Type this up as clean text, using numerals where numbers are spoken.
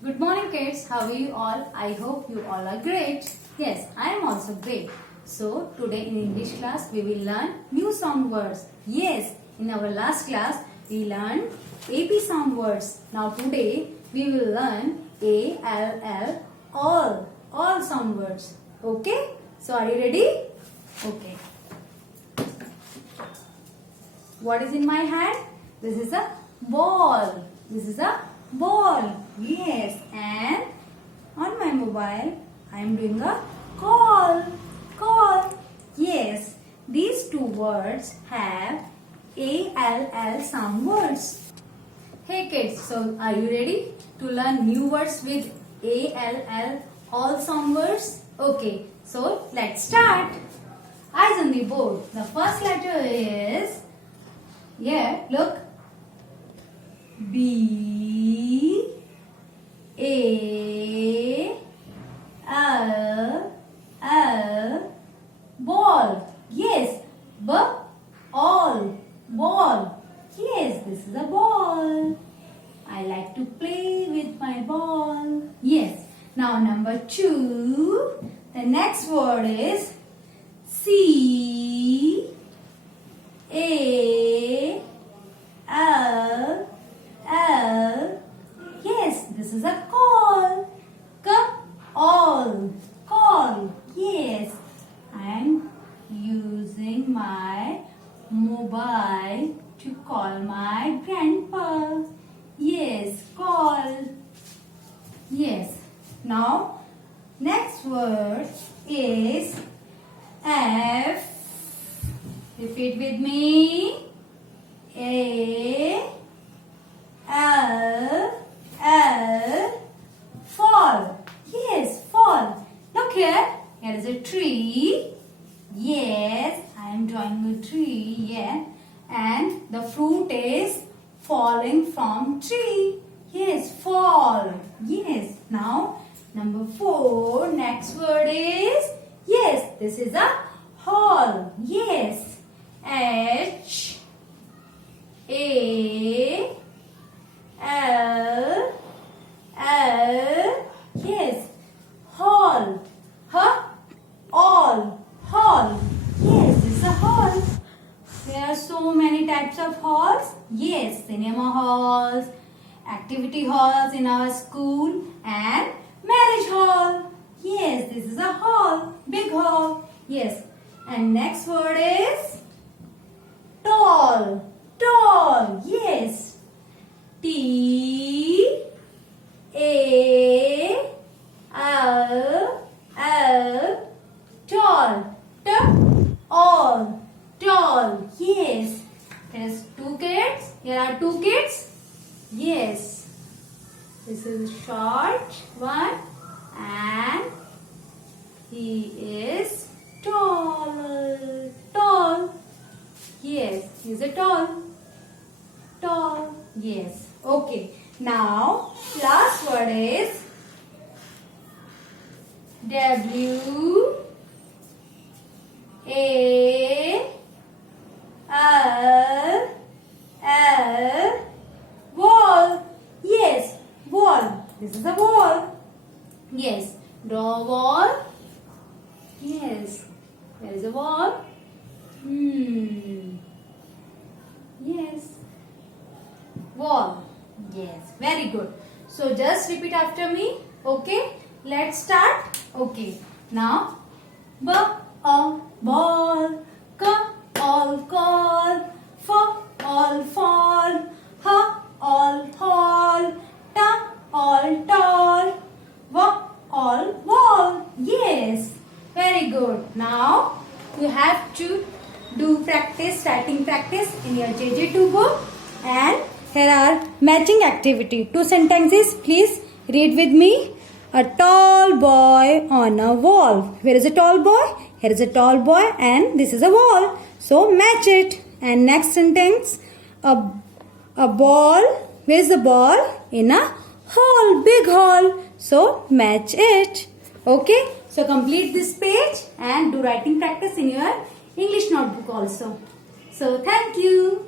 Good morning kids, how are you all? I hope you all are great. Yes, I am also great. So today in English class we will learn new sound words. Yes, in our last class we learned AP sound words. Now today we will learn ALL, all sound words. Okay? So are you ready? Okay. What is in my hand? This is a ball. This is a ball. Yes. And on my mobile, I am doing a call. Call. Yes. These two words have ALL sound words. Hey kids, so are you ready to learn new words with ALL, all sound words? Okay. So let's start. Eyes on the board. The first letter is, yeah, look. B A L L ball. Yes. B all ball. Yes, this is a ball. I like to play with my ball. Yes. Now number 2. The next word is C A L L. Yes, this is a call. All. Call. Yes. I am using my mobile to call my grandpa. Yes, call. Yes. Now, next word is F. Repeat with me. A L fall. Yes, fall. Look here. Here is a tree. Yes, I am drawing a tree. Yeah, and the fruit is falling from tree. Yes, fall. Yes. Now number 4. Next word is, yes, this is a hall. Yes. H A L L. Yes. Hall. All. Hall. Yes, this is a hall. There are so many types of halls. Yes, cinema halls, activity halls in our school, and marriage hall. Yes, this is a hall. Big hall. Yes. And next word is tall. Tall. Yes. T A L L. Tall. T all. Tall. Yes. There's 2 kids. Here are 2 kids. Yes. This is a short one and he is tall. Tall. Yes, he is a tall. Tall. Yes. Okay. Now, last word is W A L L wall. Yes, wall. This is a wall. Yes. Draw a wall. Yes. There is a wall. Yes. Wall. Yes. Very good. So just repeat after me. Okay. Let's start. Okay. Now, B a ball. C all call. F all fall. H all hall. T all tall. W all wall. Yes. Very good. Now you have to do practice, writing practice in your JJ2 book. And here are matching activity. 2 sentences. Please read with me. A tall boy on a wall. Where is a tall boy? Here is a tall boy and this is a wall. So match it. And next sentence. A ball. Where is the ball? In a hall. Big hall. So match it. Okay. So complete this page and do writing practice in your English notebook also. So thank you.